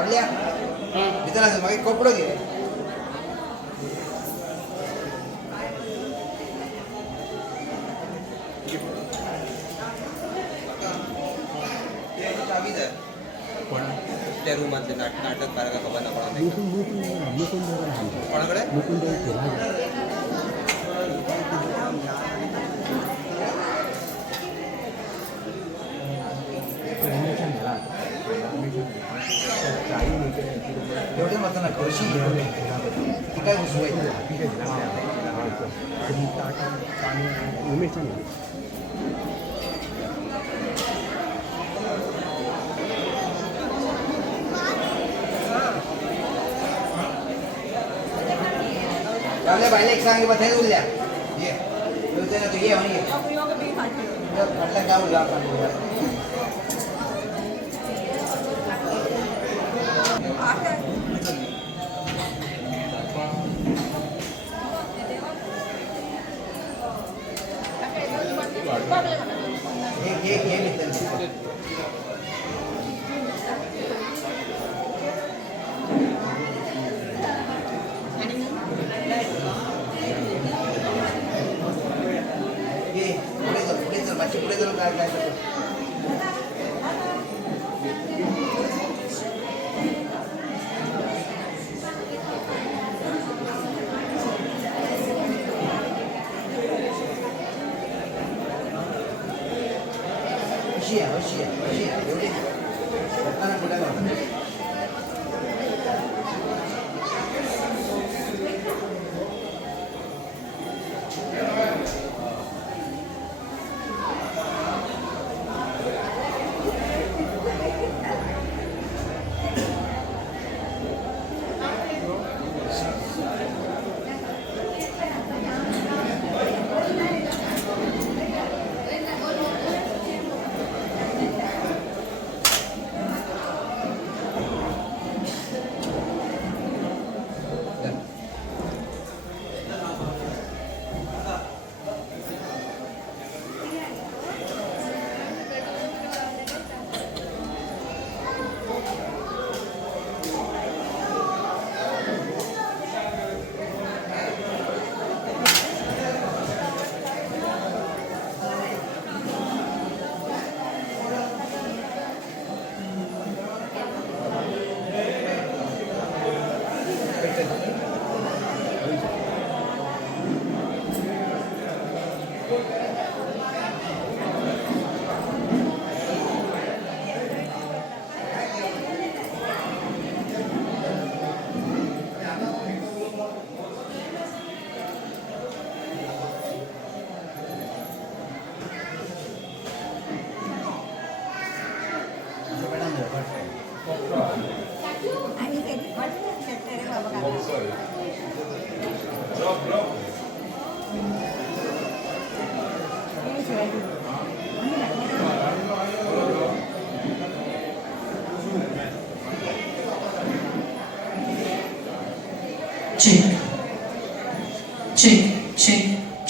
काढल्या मित्रांनो मग कपडो घे त्या रूमातले नाटक कारका खबर ना कोणाकडे एवढे म्हणताना कळशी ती काय घुसवायची चालले बायले एक सांगे बसायला उरल्या ये बोलते ना तू ये म्हणे ये म्हटलं काय बोलला आपण ये मित्र पुढे जाऊन काय काय अशी आहे एवढी कुठे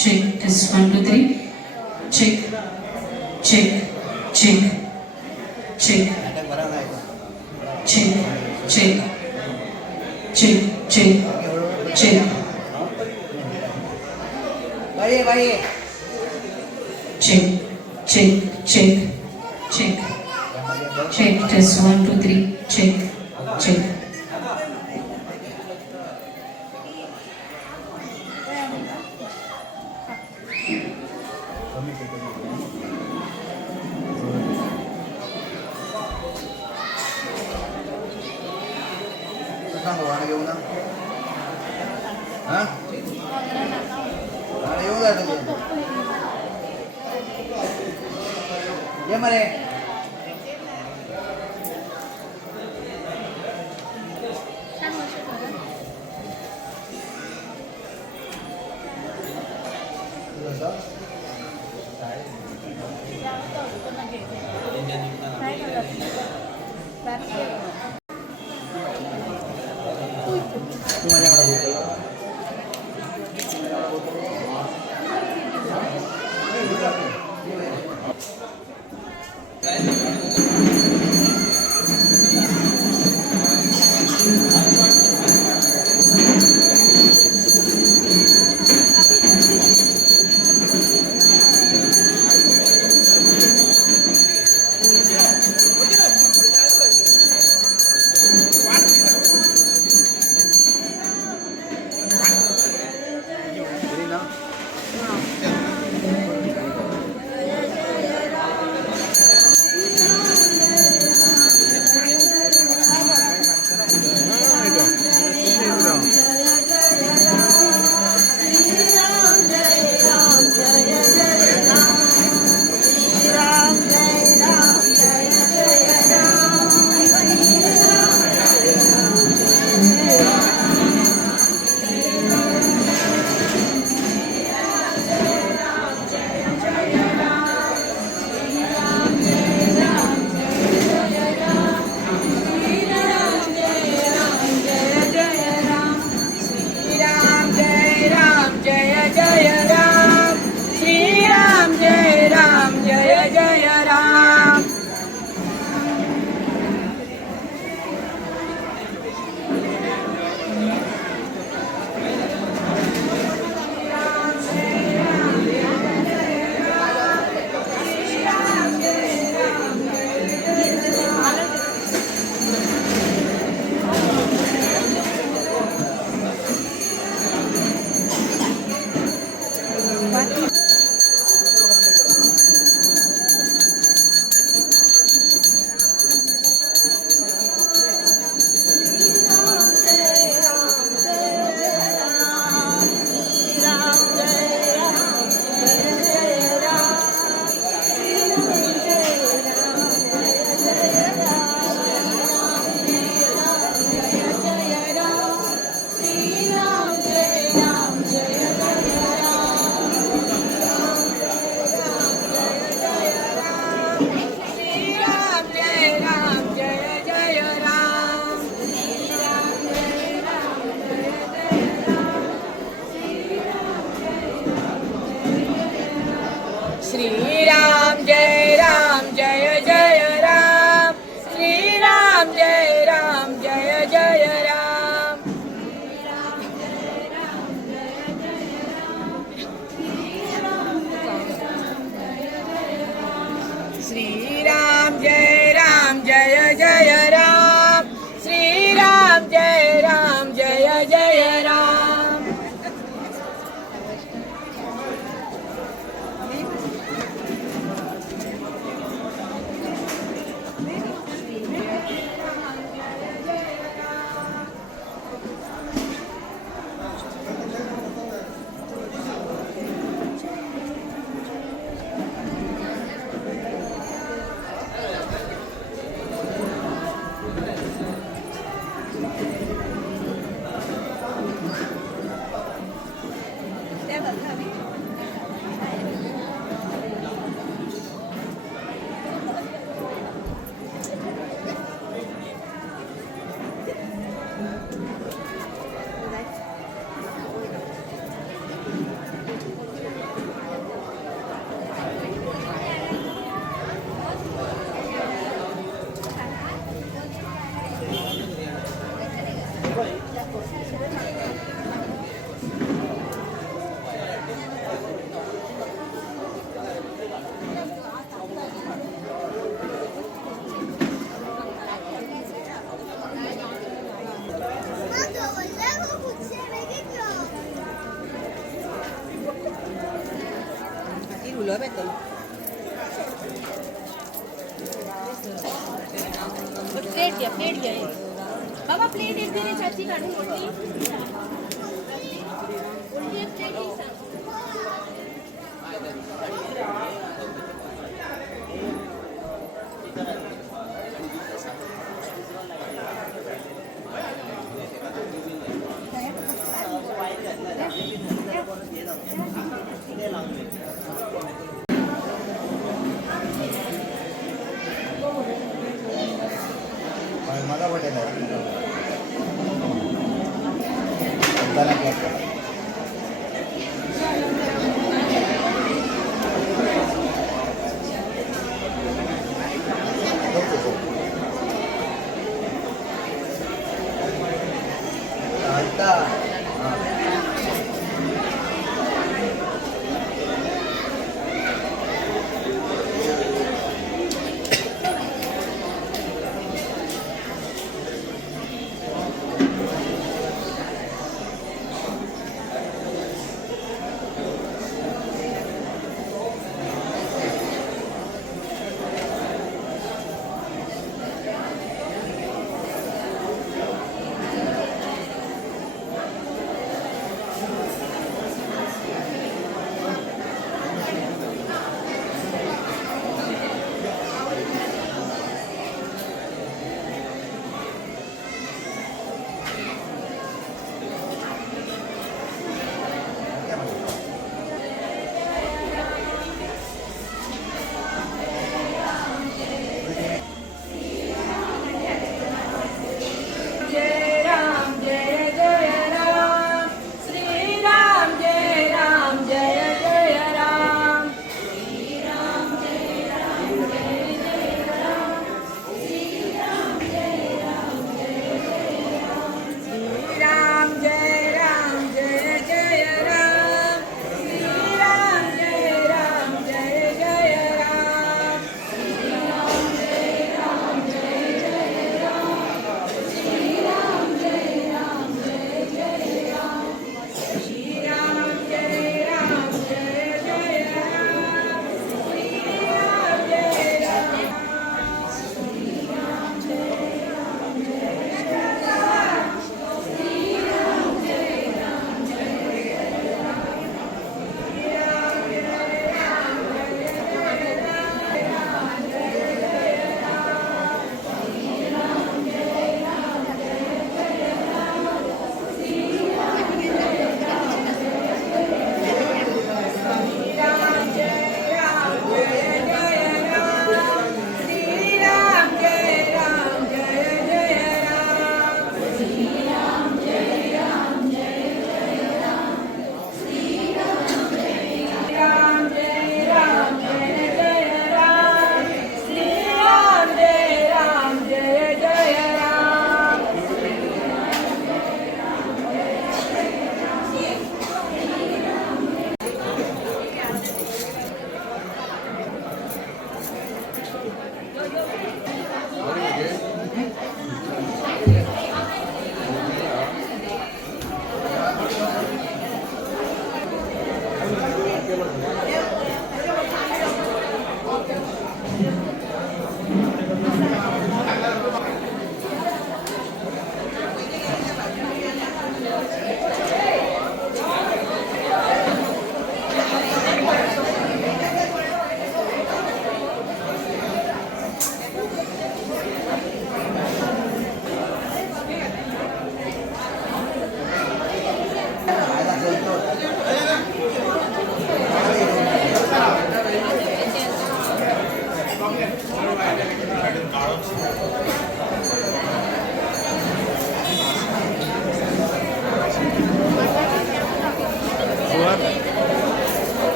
check test 1 2 3 check check check check check check check check check बाई check check check check check test 1 2 3 check check वाण घेऊ ना हा येऊ जात ये मरे फुलं भेटतं प्लेट घ्या बाबा प्लेट एक दिली चाची काढून मोठी उलटी एक प्लेट ही सांग मला वाटेल आता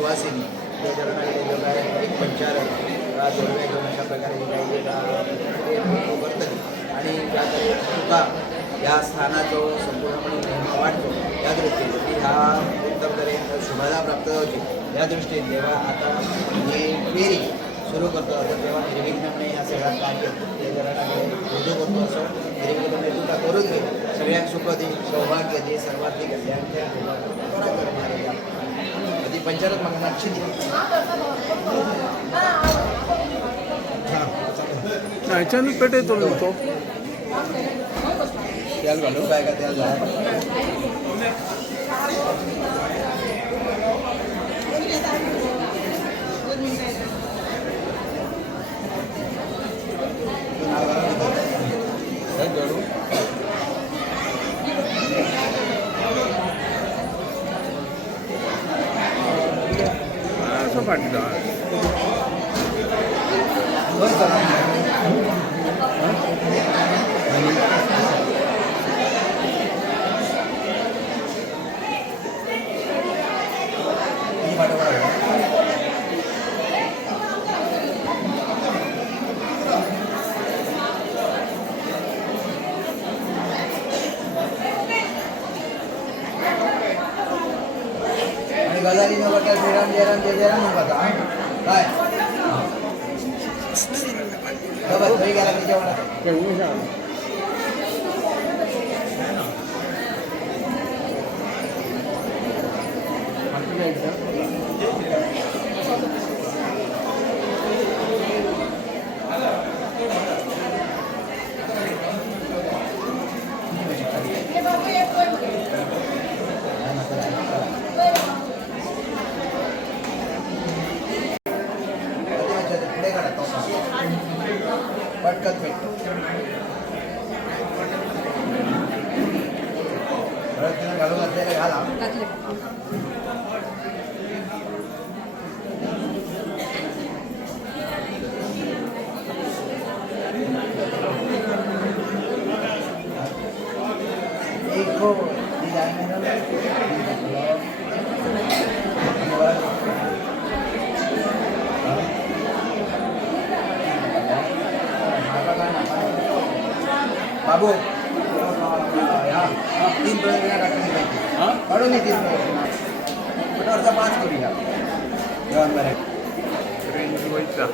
सुवासिनी त्या चरणाकडे जो काय एक पंचार जोडव्या घेऊन अशा प्रकारे काही वर्तन आणि ज्याकडे तुका या स्थानाचो संपूर्णपणे महिमा वाटतो या दृष्टीने की ह्या उत्तम तऱ्हेन शुभदा प्राप्त होची या दृष्टीने जेव्हा आता ही फेरी सुरू करतो असं तेव्हा निर्विघ्नपणे ह्या सगळ्या कार्य ते जणांकडे रुजू करतो असं निर्विघ्नपणे तुका करून घे सगळ्यांक सुख दे सौभाग्य दे सर्वात कल्याण ती पंचारत म्हाका मातशी दी ह्याच्यानं पेटे तो तो तेल घालून काय का तेल घाल असं पाठीदा आणि गजाली न बघा श्रीराम जयराम जय जयराम म्हणता काय बघ घरी गेला त्याच्या वडात पुढे काढा पटकन भेटतो घालून घातलेलं घाला एक हो बाबू ह्या 3 प्रदक्षिणा टाकली पाहिजे काढून 3 प्रदक्षिणा कुठवरचा 5 करूया जेवण बरं रेंज व्हायचा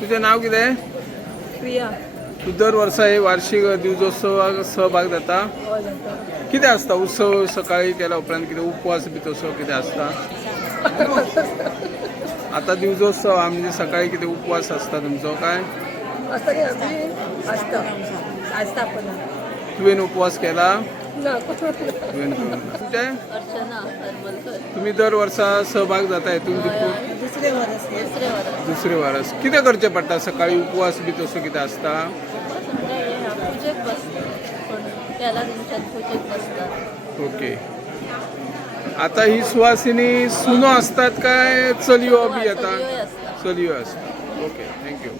तुझे नाव किती आहे प्रिया तू दर वर्सा हे वार्षिक दिवजोत्सवाक सहभाग जाता किती असता उत्सव सकाळी केला उपरांत किती उपवास बितोत्सव किती असता आता दिवजोत्सव म्हणजे सकाळी किती उपवास असता तुमचो काय असतं की आम्ही असतं असतं आपण तुवेन उपवास केला ना तुवेन कुठे अर्चना हरमलकर तुम्ही दर वर्सा सहभाग जाताय तुमची दुसरे वर्ष दुसरे वारा दुसरे वारस किती करचे पडटा सकाळी उपवास बितोत्सव किती असता पूजेक बसतात पण त्याला त्यांच्यात पूजेक बसतात ओके आता ही सुवासिनी सुनो असतात काय चलियो बी आता चलियोय असतात. चलियो असतात ओके थँक्यू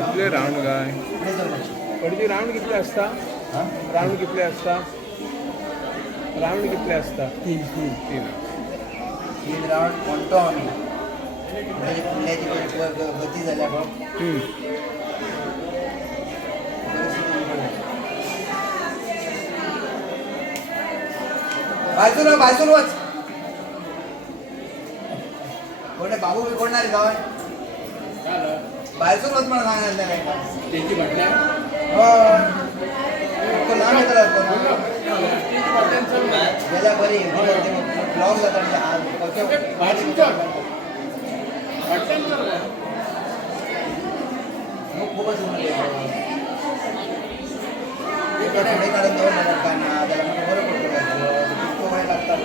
कितले राऊंड काय पडची राऊंड कितले असता राऊंड कितले असता राऊंड कितले असता तीन राऊंड म्हणतो आम्ही म्हणजे फुडल्याची गती झाल्या बघ बाजून वच कोण बाबू बी कोणणार जाऊन बाजून वच मला सांगणार नाही त्याची म्हटल्या तो लहान होता गेल्या बरी ब्लॉग खूपच पुढे काढून जाऊन लोकांना त्याला म्हणजे बरोबर पडतो वय लागतात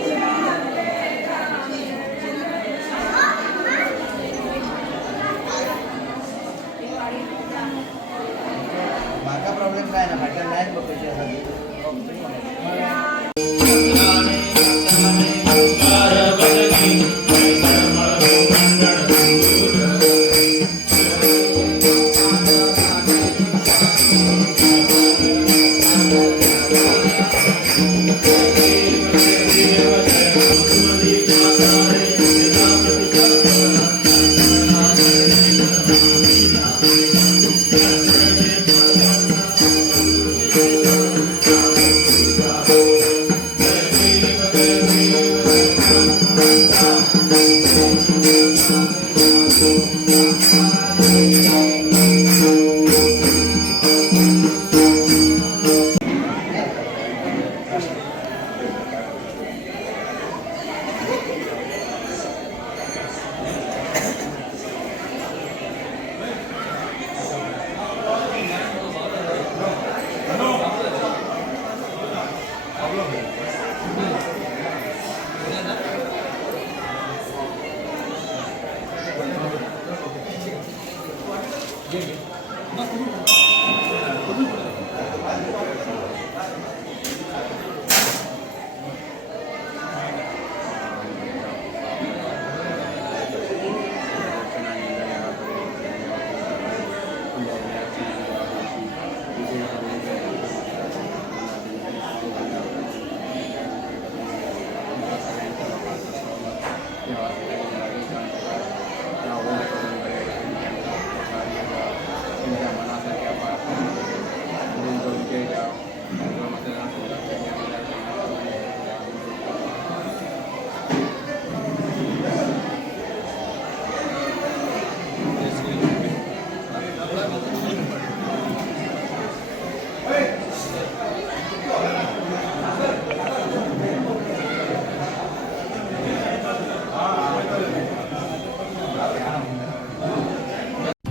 माझा प्रॉब्लेम काय ना फाटल्या नाही बघ कशी असतात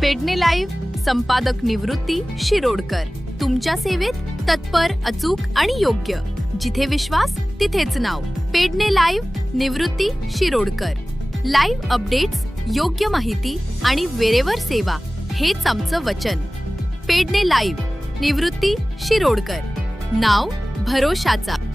पेडणे लाईव्ह संपादक निवृत्ती शिरोडकर तुमच्या सेवेत तत्पर अचूक आणि योग्य जिथे विश्वास तिथेच नाव पेडणे लाईव्ह निवृत्ती शिरोडकर लाईव्ह अपडेट्स योग्य माहिती आणि वेळेवर सेवा हेच आमचं वचन पेडणे लाईव्ह निवृत्ती शिरोडकर नाव भरोशाचा